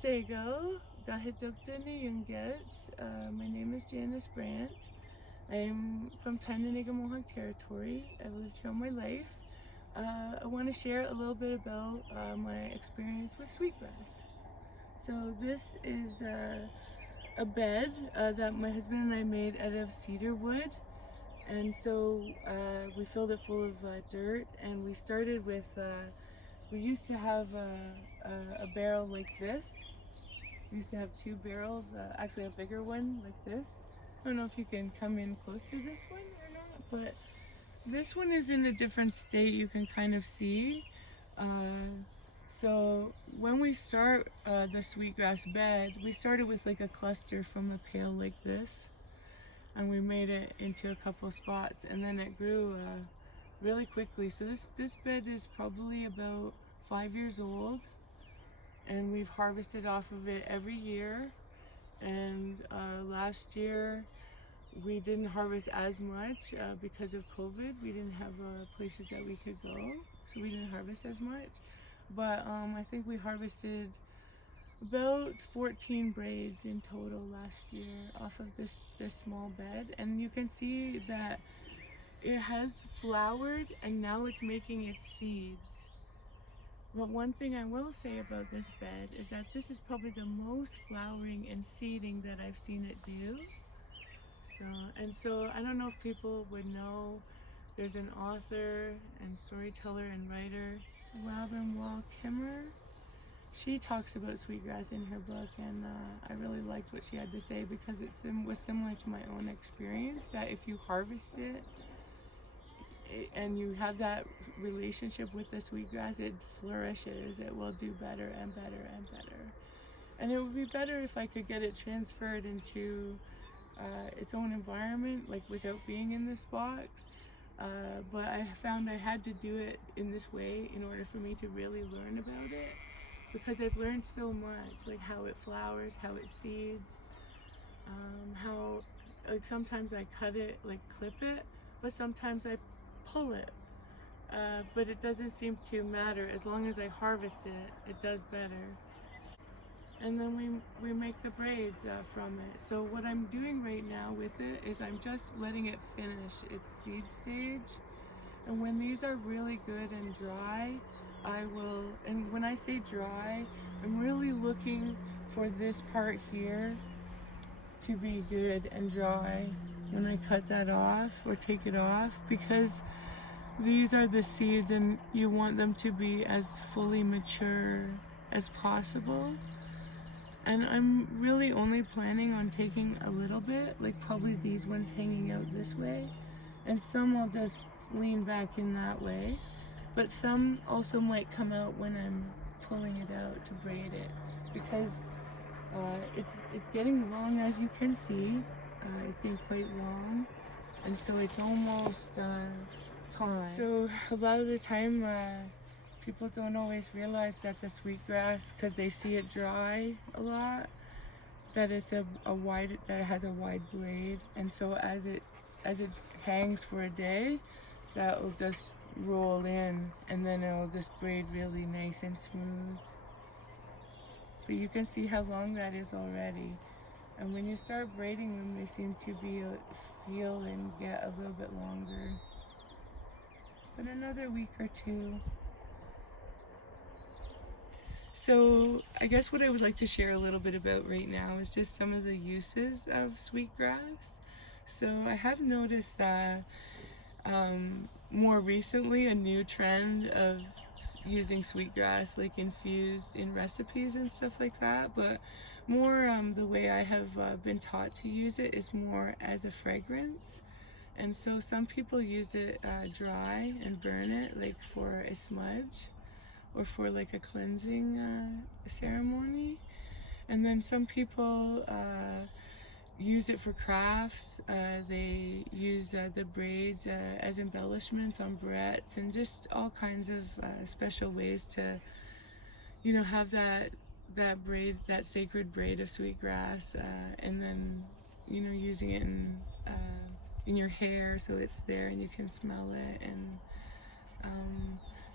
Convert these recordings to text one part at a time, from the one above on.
Sego, Gahidukta. My name is Janice Brant. I'm from Tyendinaga Mohawk Territory. I've lived here all my life. I want to share a little bit about my experience with Sweetgrass. So this is a bed that my husband and I made out of cedar wood. And so we filled it full of dirt, and we started with, we used to have a barrel like this. We used to have two barrels, actually a bigger one like this. I don't know if you can come in close to this one or not, but this one is in a different state, you can kind of see. So when we start the Sweetgrass bed, we started with like a cluster from a pail like this, and we made it into a couple spots, and then it grew really quickly. So this bed is probably about 5 years old, and we've harvested off of it every year. And last year we didn't harvest as much because of COVID. We didn't have places that we could go, so we didn't harvest as much. But I think we harvested about 14 braids in total last year off of this small bed. And you can see that it has flowered, and now it's making its seeds. But one thing I will say about this bed is that this is probably the most flowering and seeding that I've seen it do. So I don't know if people would know, there's an author and storyteller and writer, Robin Wall Kimmer. She talks about Sweetgrass in her book, and I really liked what she had to say, because it was similar to my own experience, that if you harvest it and you have that relationship with the Sweetgrass, it flourishes. It will do better and better and better. And it would be better if I could get it transferred into its own environment, like without being in this box. But I found I had to do it in this way in order for me to really learn about it, because I've learned so much, like how it flowers, how it seeds, how like sometimes I cut it, like clip it, but sometimes I pull it. But it doesn't seem to matter. As long as I harvest it, it does better. And then we make the braids from it. So what I'm doing right now with it is I'm just letting it finish its seed stage. And when these are really good and dry, I will, and when I say dry, I'm really looking for this part here to be good and dry when I cut that off or take it off, because these are the seeds and you want them to be as fully mature as possible. And I'm really only planning on taking a little bit, like probably these ones hanging out this way, and some I'll just lean back in that way. But some also might come out when I'm pulling it out to braid it, because it's getting long, as you can see. It's getting quite long, and so it's almost time. So a lot of the time people don't always realize that the Sweetgrass, because they see it dry a lot, that it's that it has a wide blade, and so as it hangs for a day, that will just roll in, and then it'll just braid really nice and smooth. But you can see how long that is already, and when you start braiding them, they seem to feel and get a little bit longer. But another week or two. So I guess what I would like to share a little bit about right now is just some of the uses of Sweetgrass. So I have noticed that more recently a new trend of using Sweetgrass like infused in recipes and stuff like that, but more the way I have been taught to use it is more as a fragrance. And so some people use it dry and burn it, like for a smudge or for like a cleansing ceremony. And then some people use it for crafts. They use the braids as embellishments on barrettes, and just all kinds of special ways to, have that braid, that sacred braid of Sweetgrass, and then, using it in your hair so it's there and you can smell it. And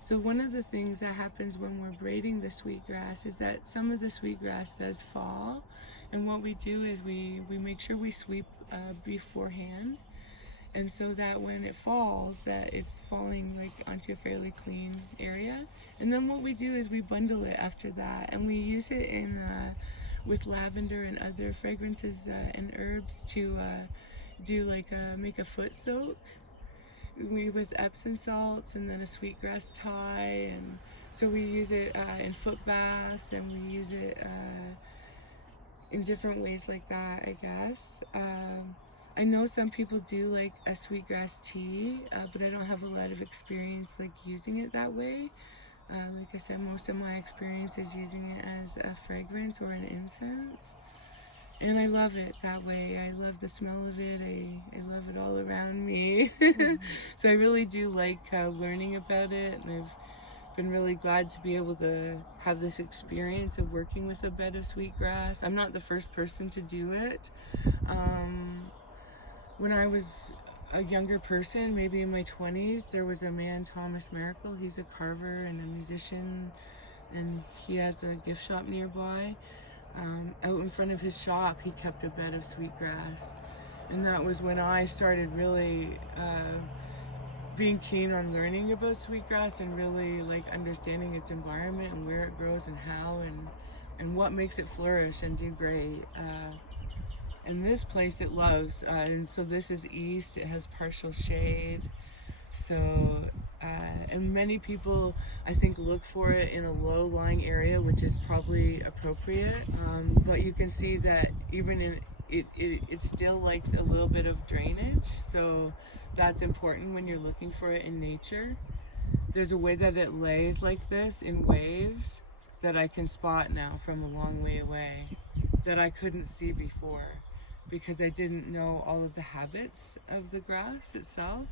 So one of the things that happens when we're braiding the sweetgrass is that some of the sweetgrass does fall, and what we do is we make sure we sweep beforehand, and so that when it falls, that it's falling like onto a fairly clean area. And then what we do is we bundle it after that, and we use it in with lavender and other fragrances and herbs to do like make a foot soak. We with Epsom salts and then a sweetgrass tie, and so we use it in foot baths, and we use it in different ways like that, I guess. I know some people do like a sweetgrass tea, but I don't have a lot of experience like using it that way. Like I said, most of my experience is using it as a fragrance or an incense. And I love it that way. I love the smell of it. I love it all around me. So I really do like learning about it, and I've been really glad to be able to have this experience of working with a bed of sweetgrass. I'm not the first person to do it. When I was a younger person, maybe in my 20s, there was a man, Thomas Miracle. He's a carver and a musician, and he has a gift shop nearby. Out in front of his shop, he kept a bed of sweetgrass, and that was when I started really being keen on learning about sweetgrass and really like understanding its environment and where it grows and how and what makes it flourish and do great. And this place it loves, and so this is east. It has partial shade, so and many people I think look for it in a low-lying area, which is probably appropriate, but you can see that even in it still likes a little bit of drainage, so that's important when you're looking for it in nature. There's a way that it lays like this in waves that I can spot now from a long way away that I couldn't see before, because I didn't know all of the habits of the grass itself.